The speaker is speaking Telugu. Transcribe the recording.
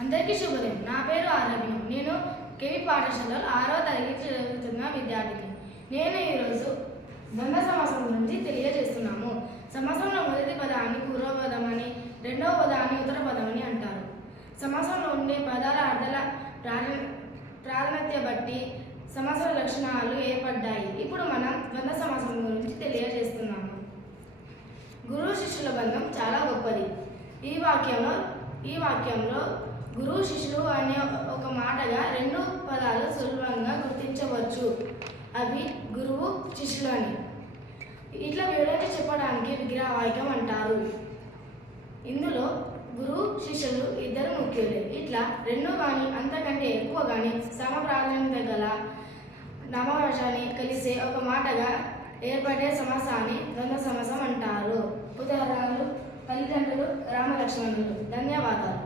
అందరికీ శుభోదయం. నా పేరు ఆరవిను. నేను కేవి పాఠశాలలో 6వ తరగతి చదువుతున్న విద్యార్థిని. నేను ఈరోజు ద్వంద్వ సమాసం గురించి తెలియజేస్తున్నాము. సమాసంలో మొదటి పదాన్ని పూర్వపదమని, రెండవ పదాన్ని ఉత్తర పదమని అంటారు. సమాసంలో ఉండే పదాల అర్థాల ప్రాధాన్యత బట్టి సమాసాల లక్షణాలు ఏర్పడ్డాయి. ఇప్పుడు మనం ద్వంద్వ సమాసం గురించి తెలియజేస్తున్నాము. గురువు శిష్యుల బంధం చాలా గొప్పది. ఈ వాక్యంలో గురువు శిష్యుడు అనే ఒక మాటగా రెండు పదాలు సులభంగా గుర్తించవచ్చు. అవి గురువు శిష్యుడు అని. ఇట్లా వివరించి చెప్పడానికి విగ్రహవాక్యం అంటారు. ఇందులో గురువు శిష్యులు ఇద్దరు ముఖ్యులే. ఇట్లా రెండు కానీ అంతకంటే ఎక్కువ కానీ సమ ప్రాధాన్యత గల నామవాచకాన్ని కలిసే ఒక మాటగా ఏర్పడే సమాసాన్ని ద్వంద్వ సమాసం అంటారు. ఉదాహరణలు తల్లిదండ్రులు, రామలక్ష్మణులు. ధన్యవాదాలు.